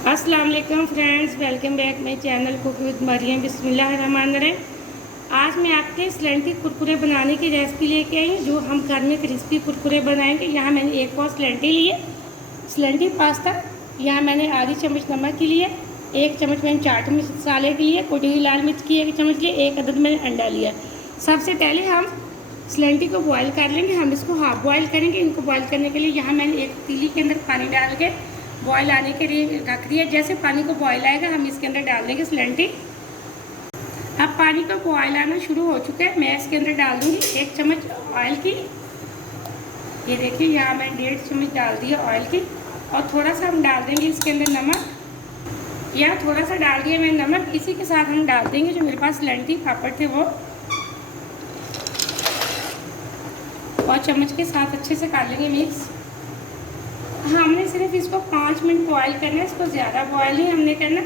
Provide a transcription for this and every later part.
अस्सलाम वालेकुम friends, welcome back my channel cook with Mariam. बिस्मिल्लाहिर्रहमानिर्रहीम। आज मैं आपके स्लेंटी कुरकुरे बनाने की रेसिपी लेके आई हूँ, जो हम घर में क्रिस्पी कुरकुरे बनाएंगे। यहाँ मैंने एक पाव स्लेंटी लिए, स्लेंटी पास्ता। यहाँ मैंने आधी चम्मच नमक की लिए, 1 चम्मच मैंने चाट मसाले के लिए, कुटी हुई लाल मिर्च की 1 चम्मच लिए, 1 अदद मैंने अंडा लिया। सबसे पहले हम स्लेंटी को बॉयल कर लेंगे। हम इसको हाफ बॉयल करेंगे। इनको बॉयल करने के लिए यहाँ मैंने एक पतीली के अंदर पानी डाल के बॉयल आने के लिए रख दिया। जैसे पानी को बॉयल आएगा हम इसके अंदर डाल देंगे स्लेंटी। अब पानी का बॉयल आना शुरू हो चुका है। मैं इसके अंदर डाल दूँगी 1 चम्मच ऑयल की। ये देखिए यहाँ मैं 1.5 चम्मच डाल दिया ऑयल की। और थोड़ा सा हम डाल देंगे इसके अंदर नमक। यहाँ थोड़ा सा डाल दिया मैंने नमक। इसी के साथ हम डाल देंगे जो मेरे पास स्लेंटी पापड़ थे वो, और चम्मच के साथ अच्छे से कर लेंगे मिक्स। हमने सिर्फ इसको 5 मिनट बॉयल करना है, इसको ज़्यादा बॉयल नहीं हमने करना।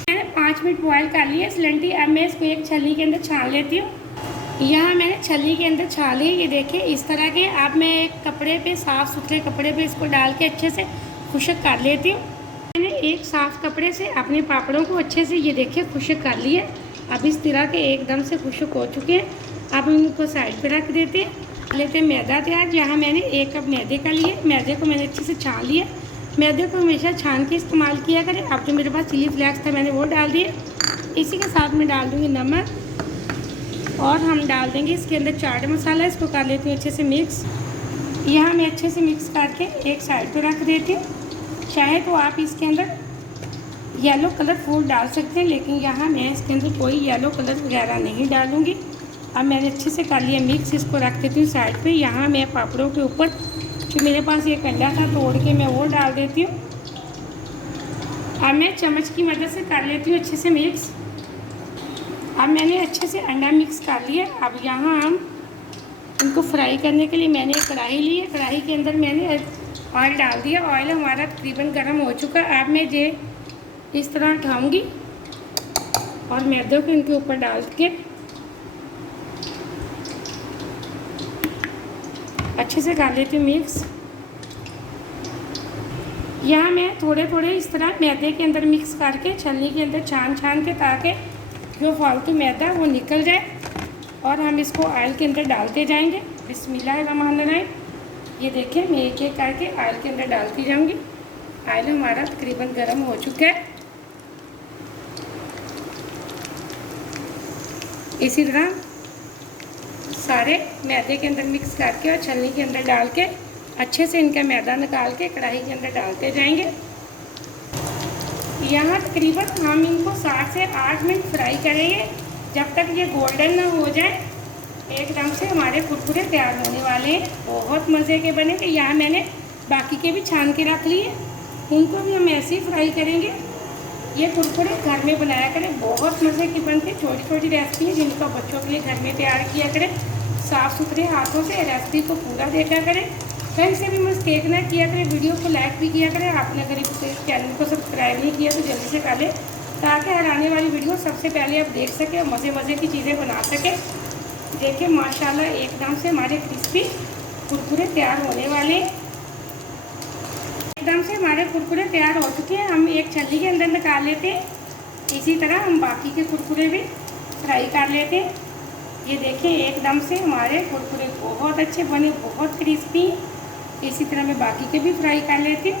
मैंने 5 मिनट बॉयल कर लिया स्लेंटी। अब मैं इसको एक छलनी के अंदर छान लेती हूँ। यहाँ मैंने छलनी के अंदर छान ली, ये देखिए इस तरह के। अब मैं एक कपड़े पे, साफ़ सुथरे कपड़े पे इसको डाल के अच्छे से खुश्क कर लेती हूँ। मैंने एक साफ़ कपड़े से अपने पापड़ों को अच्छे से, ये देखिए, खुश्क कर लिए। अब इस तरह के एकदम से खुश्क हो चुके हैं। अब इनको साइड पे रख देते हैं। लेते हैं मैदा तैयार। यहाँ मैंने 1 कप मैदे का लिए। मैदे को मैंने अच्छे से छान लिया। मैदे को हमेशा छान के इस्तेमाल किया करें। अब जो मेरे पास चिली फ्लेक्स था मैंने वो डाल दिए। इसी के साथ मैं डाल दूँगी नमक, और हम डाल देंगे इसके अंदर चाट मसाला। इसको कर लेती हूँ अच्छे से मिक्स। यहाँ मैं अच्छे से मिक्स करके एक साइड पर रख देती हूँ। चाहे तो आप इसके अंदर येलो कलर फूड डाल सकते हैं, लेकिन यहाँ मैं इसके अंदर कोई येलो कलर वगैरह नहीं डालूँगी। अब मैंने अच्छे से कर लिया मिक्स। इसको रख देती हूँ साइड पे। यहाँ मैं पापड़ों के ऊपर जो मेरे पास एक अंडा था तोड़ के मैं वो डाल देती हूँ। अब मैं चम्मच की मदद से कर लेती हूँ अच्छे से मिक्स। अब मैंने अच्छे से अंडा मिक्स कर लिया। अब यहाँ हम इनको फ्राई करने के लिए मैंने एक कढ़ाई ली है। कढ़ाई के अंदर मैंने ऑयल डाल दिया। ऑयल हमारा तकरीबन गर्म हो चुका है। अब मैं ये इस तरह उठाऊँगी और मैदे को इनके ऊपर डाल के अच्छे से कर लेती हूँ मिक्स। यहाँ मैं थोड़े थोड़े इस तरह मैदे के अंदर मिक्स करके छलनी के अंदर छान के, ताकि जो फालतू मैदा वो निकल जाए। और हम इसको ऑयल के अंदर डालते जाएंगे। बिस्मिल्लाहिर्रहमानिर्रहीम। ये देखें मैं एक एक करके ऑयल के अंदर डालती जाऊँगी। ऑयल हमारा तकरीबन गर्म हो चुका है। इसी तरह सारे मैदे के अंदर मिक्स करके और छलनी के अंदर डाल के अच्छे से इनका मैदा निकाल के कढ़ाई के अंदर डालते जाएंगे। यहाँ तकरीबन हम इनको 7 से 8 मिनट फ्राई करेंगे, जब तक ये गोल्डन ना हो जाए। एकदम से हमारे कुरकुरे तैयार होने वाले हैं, बहुत मज़े के बनेंगे। यहाँ मैंने बाकी के भी छान के रख लिए, उनको भी हम ऐसे ही फ्राई करेंगे। ये कुरकुरे घर में बनाया करें, बहुत मज़े के बनते। छोटी छोटी रेसिपी है जिनको बच्चों के लिए घर में तैयार किया करें। साफ़ सुथरे हाथों से रेसिपी को पूरा देखा करें, कहीं से भी मिस्टेक ना किया करें। वीडियो को लाइक भी किया करें। आपने अगर इस चैनल को सब्सक्राइब नहीं किया तो जल्दी से कर लें, ताकि हर आने वाली वीडियो सबसे पहले आप देख सकें और मज़े की चीज़ें बना सकें। देखिए माशाल्लाह एकदम से हमारे क्रिस्पी कुरकुरे तैयार होने वाले हैं। एकदम से हमारे कुरकुरे तैयार हो चुके हैं। हम एक छलनी के अंदर निकाल लेते हैं। इसी तरह हम बाकी के कुरकुरे भी फ्राई कर लेते हैं। ये देखें एकदम से हमारे कुरकुरे बहुत अच्छे बने, बहुत क्रिस्पी। इसी तरह मैं बाकी के भी फ्राई कर लेती हूँ।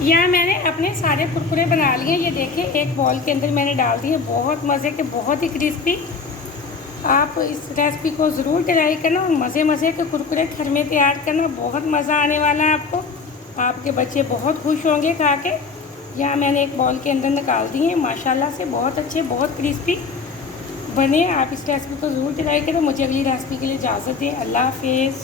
यहाँ मैंने अपने सारे कुरकुरे बना लिए। ये देखिए एक बॉल के अंदर मैंने डाल दिए। बहुत मज़े के, बहुत ही क्रिस्पी। आप इस रेसिपी को ज़रूर ट्राई करना और मज़े के कुरकुरे घर में तैयार करना। बहुत मज़ा आने वाला है आपको। आपके बच्चे बहुत खुश होंगे खा के। यहाँ मैंने एक बॉल के अंदर निकाल दिए। माशाल्लाह से बहुत अच्छे, बहुत क्रिस्पी बने। आप इस रेसिपी को ज़रूर ट्राई करें। मुझे अगली रेसिपी के लिए इजाज़त दें। अल्लाह हाफिज़।